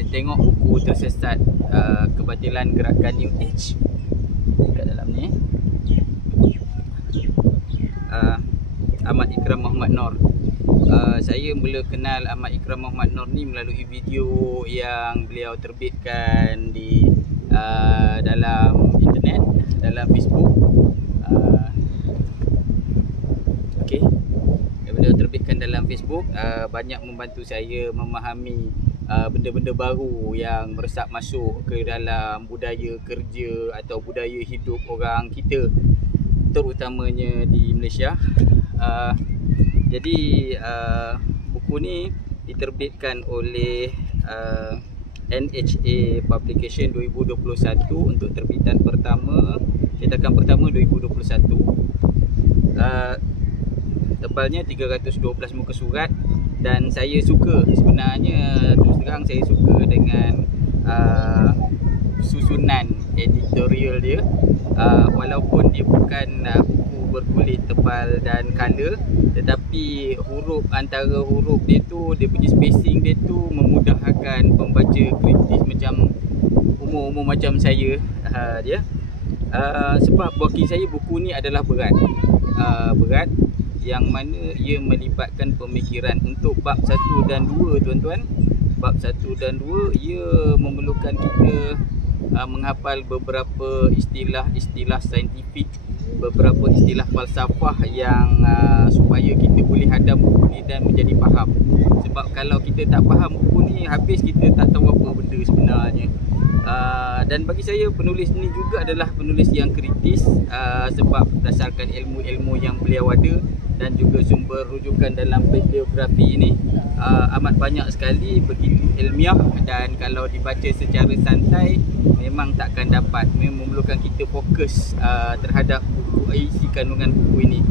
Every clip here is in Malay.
Kita tengok buku tersesat Kebatilan Gerakan New Age kat dalam ni. Ahmad Ikram Muhammad Noor. Saya mula kenal Ahmad Ikram Muhammad Noor ni melalui video yang beliau terbitkan di dalam internet, dalam Facebook. Okey, beliau terbitkan dalam Facebook, banyak membantu saya memahami benda-benda baru yang meresap masuk ke dalam budaya kerja atau budaya hidup orang kita, terutamanya di Malaysia. Jadi buku ni diterbitkan oleh NHA Publication 2021 untuk terbitan pertama, cetakan pertama 2021. Tebalnya 312 muka surat dan saya suka, sebenarnya terus terang saya suka dengan susunan editorial dia. Walaupun dia bukan buku berkulit tebal dan color, tetapi huruf, antara huruf dia tu, dia punya spacing dia tu memudahkan pembaca kritis macam umur-umur macam saya dia. Sebab bagi saya buku ni adalah berat, yang mana ia melibatkan pemikiran. Untuk bab 1 dan 2 tuan-tuan, bab 1 dan 2 ia memerlukan kita menghafal beberapa istilah-istilah saintifik, beberapa istilah falsafah yang supaya kita boleh hadam buku ni dan menjadi faham. Sebab kalau kita tak faham buku ni, habis kita tak tahu apa benda sebenarnya. Dan bagi saya penulis ni juga adalah penulis yang kritis, sebab berdasarkan ilmu-ilmu yang beliau ada dan juga sumber rujukan dalam bibliografi ini amat banyak sekali, begitu ilmiah, dan kalau dibaca secara santai memang takkan dapat. Memang memerlukan kita fokus terhadap isi kandungan buku ini.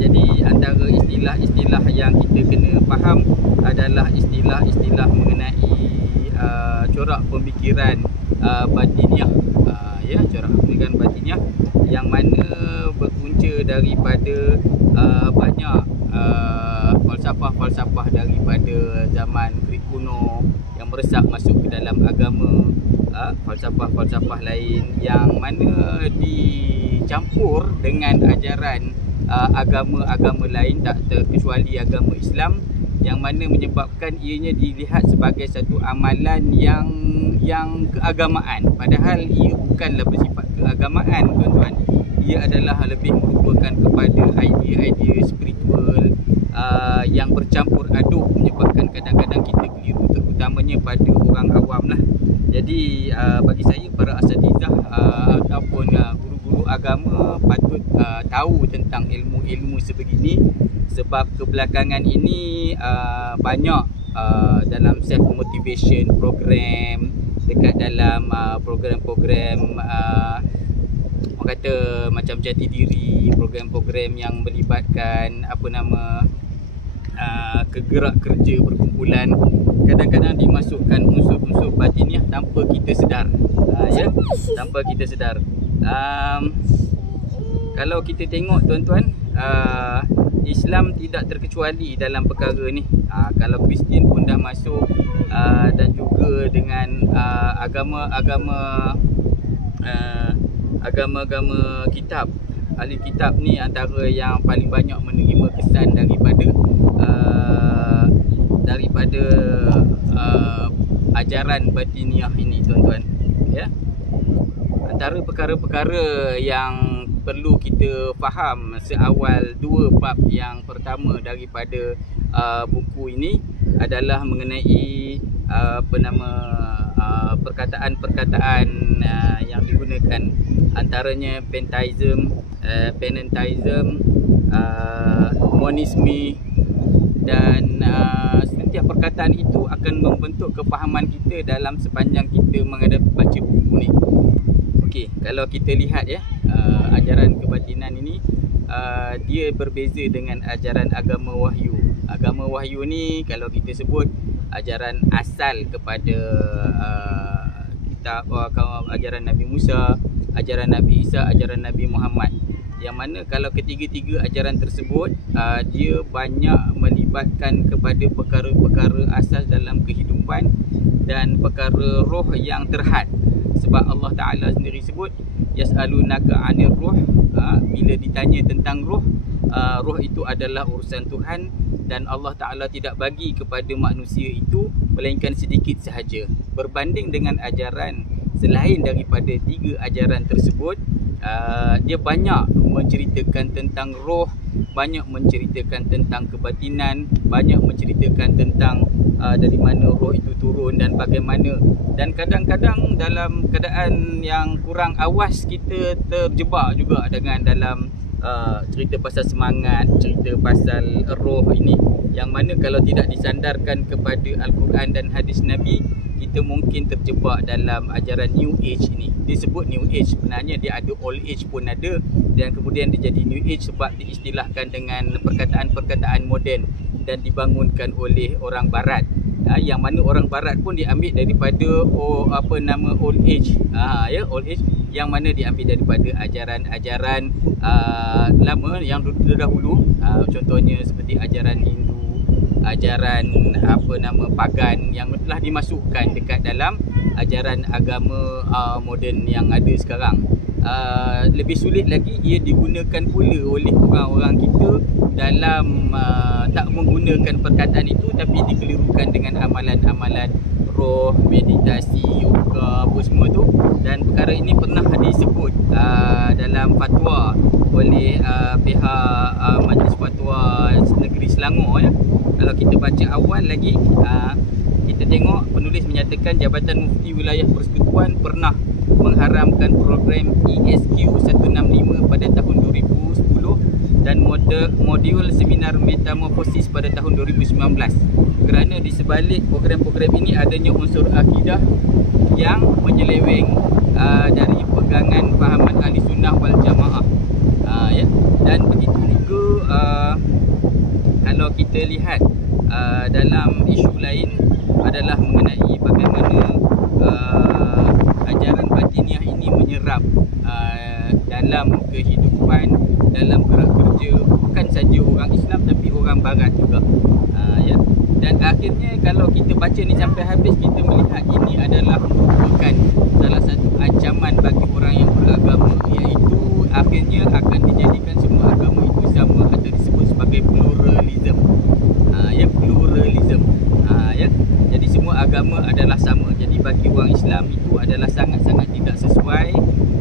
Jadi antara istilah-istilah yang kita kena faham adalah istilah-istilah mengenai corak pemikiran batiniah, corak pemikiran batiniah, yang mana berpunca daripada banyak falsafah-falsafah daripada zaman Greek kuno yang meresap masuk ke dalam agama, falsafah-falsafah lain yang mana dicampur dengan ajaran agama-agama lain, tak terkecuali agama Islam, yang mana menyebabkan ianya dilihat sebagai satu amalan yang keagamaan, padahal ia bukanlah bersifat keagamaan tuan-tuan. Ia adalah lebih merupakan kepada idea-idea spiritual yang bercampur aduk, menyebabkan kadang-kadang kita keliru, terutamanya pada orang awam lah. Jadi bagi saya, para asatizah ataupun guru-guru agama patut tahu tentang ilmu-ilmu sebegini, sebab kebelakangan ini banyak dalam self motivation program, dekat dalam program-program orang kata macam jati diri, program-program yang melibatkan kegerak kerja berkumpulan, kadang-kadang dimasukkan unsur-unsur batiniah tanpa kita sedar, tanpa kita sedar. Kalau kita tengok tuan-tuan, Islam tidak terkecuali dalam perkara ni. Kalau Kristian pun dah masuk, dan juga dengan agama-agama kitab, ahli kitab ni antara yang paling banyak menerima kesan daripada ajaran batiniah ini tuan-tuan, ya. Antara perkara-perkara yang perlu kita faham seawal 2 bab yang pertama daripada buku ini adalah mengenai perkataan-perkataan yang digunakan, antaranya pantheism, monisme, dan setiap perkataan itu akan membentuk kefahaman kita dalam sepanjang kita baca buku ni. Okey, kalau kita lihat ajaran kebatinan ini, dia berbeza dengan ajaran agama wahyu. Agama wahyu ni kalau kita sebut ajaran asal kepada kitab ajaran Nabi Musa, ajaran Nabi Isa, ajaran Nabi Muhammad, yang mana kalau ketiga-tiga ajaran tersebut dia banyak melibatkan kepada perkara-perkara asas dalam kehidupan dan perkara roh yang terhad. Sebab Allah Ta'ala sendiri sebut yas'alunaka 'anir ruh, bila ditanya tentang roh, roh itu adalah urusan Tuhan, dan Allah Ta'ala tidak bagi kepada manusia itu melainkan sedikit sahaja. Berbanding dengan ajaran selain daripada 3 ajaran tersebut, dia banyak menceritakan tentang roh, banyak menceritakan tentang kebatinan, banyak menceritakan tentang dari mana roh itu turun dan bagaimana. Dan kadang-kadang dalam keadaan yang kurang awas, kita terjebak juga dengan dalam cerita pasal semangat, cerita pasal roh ini, yang mana kalau tidak disandarkan kepada Al-Quran dan hadis Nabi, kita mungkin terjebak dalam ajaran New Age ini. Disebut New Age, sebenarnya dia ada Old Age pun ada, dan kemudian dia jadi New Age sebab diistilahkan dengan perkataan-perkataan moden dan dibangunkan oleh orang Barat. Yang mana orang Barat pun diambil daripada Old Age, Old Age, yang mana diambil daripada ajaran-ajaran lama yang dahulu, contohnya seperti ajaran Hindu, ajaran pagan yang telah dimasukkan dekat dalam ajaran agama moden yang ada sekarang. Lebih sulit lagi, ia digunakan pula oleh orang-orang kita dalam tak menggunakan perkataan itu, tapi dikelirukan dengan amalan-amalan roh, meditasi, yoga, apa semua tu. Dan perkara ini pernah disebut dalam fatwa oleh pihak Majlis Fatwa Negeri Selangor, ya. Kalau kita baca awal lagi, kita tengok penulis menyatakan Jabatan Mufti Wilayah Persekutuan pernah mengharamkan program ESQ 165 pada tahun 2010 dan modul seminar metamorfosis pada tahun 2019, kerana di sebalik program-program ini adanya unsur akidah yang menyeleweng dari pegangan fahaman ahli sunnah wal jamaah, ya. Dan begitu juga kalau kita lihat dalam isu lain adalah mengenai bagaimana ajaran batiniah ini menyerap dalam kehidupan, dalam gerak kerja, bukan saja orang Islam tapi orang Barat juga, ya. Dan akhirnya kalau kita baca ni sampai habis, kita melihat ini adalah merupakan salah satu ancaman bagi orang yang beragama, iaitu akhirnya akan dijadikan semua agama itu sama atau disebut sebagai pluralism, pluralism, ya. Jadi semua agama adalah sama. Jadi bagi orang Islam itu adalah sangat-sangat tidak sesuai,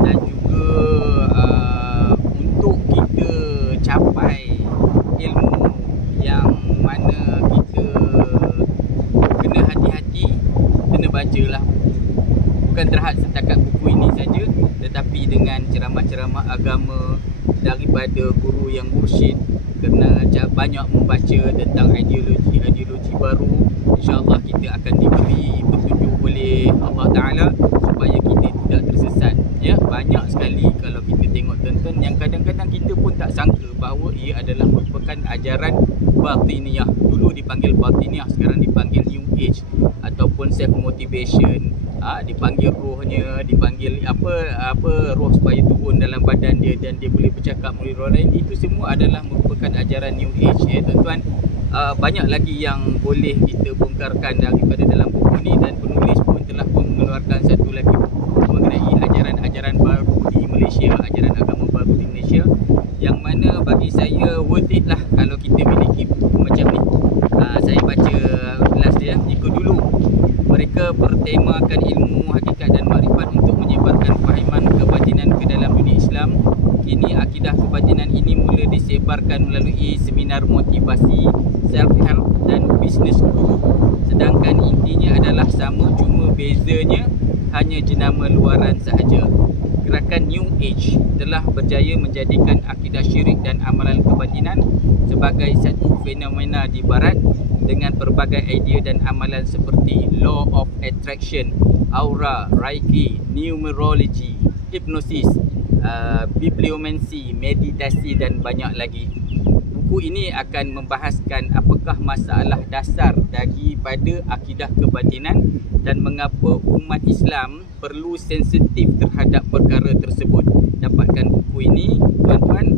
dan juga untuk kita capai ilmu yang mana kita kena hati-hati, kena bacalah buku. Bukan terhad setakat buku ini saja, tetapi dengan ceramah-ceramah agama daripada guru yang mursyid, kena banyak membaca tentang ideologi baru. InsyaAllah kita akan diberi petunjuk oleh Allah Ta'ala supaya kita tidak tersesat, ya. Banyak sekali kalau kita tengok tonton yang kadang-kadang kita pun tak sangka bahawa ia adalah merupakan ajaran batiniah. Dulu dipanggil batiniah, sekarang dipanggil New Age ataupun self motivation, dipanggil rohnya, dipanggil apa roh supaya turun dalam badan dia dan dia boleh bercakap melalui roh lain. Itu semua adalah merupakan ajaran New Age, ya tuan-tuan. Banyak lagi yang boleh kita bongkarkan daripada dalam buku ni, dan penulis pun telah mengeluarkan satu lagi buku mengenai ajaran-ajaran baru di Malaysia, ajaran agama baru di Malaysia, yang mana bagi saya worth it lah kalau kita miliki buku macam ni. Saya baca kelas dia, jika dulu mereka bertemakan ilmu, hakikat dan makrifat untuk menyebarkan fahaman kebatinan ke dalam dunia Islam, kini akidah kebatinan ini mula disebarkan melalui seminar motivasi, self-help dan business guru. Sedangkan intinya adalah sama, cuma bezanya hanya jenama luaran sahaja. Gerakan New Age telah berjaya menjadikan akidah syirik dan amalan kebatinan sebagai satu fenomena di Barat, dengan pelbagai idea dan amalan seperti law of attraction, aura, reiki, numerology, hipnosis, bibliomancy, meditasi dan banyak lagi. Buku ini akan membahaskan apakah masalah dasar daripada akidah kebatinan dan mengapa umat Islam perlu sensitif terhadap perkara tersebut. Dapatkan buku ini tuan-tuan,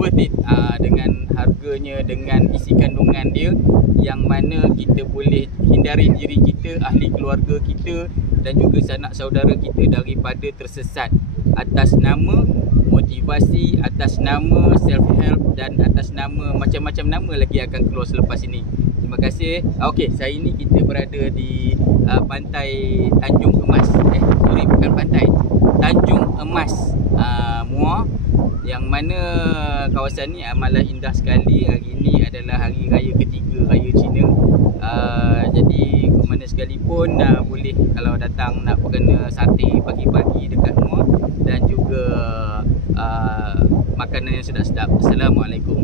worth it dengan harganya, dengan isi kandungan dia, yang mana kita boleh hindari diri kita, ahli keluarga kita dan juga sanak saudara kita daripada tersesat atas nama motivasi, atas nama self help dan atas nama macam-macam nama lagi akan keluar selepas ini. Terima kasih. Okey, saya ni kita berada di pantai Tanjung Emas. Bukan pantai, Tanjung Emas, Muar, yang mana kawasan ni amalah indah sekali. Hari ni adalah hari raya ketiga Raya Cina. Jadi ke mana sekalipun boleh kalau datang nak kena sate pagi-pagi dekat Muar dan juga makanan yang sedap-sedap. Assalamualaikum.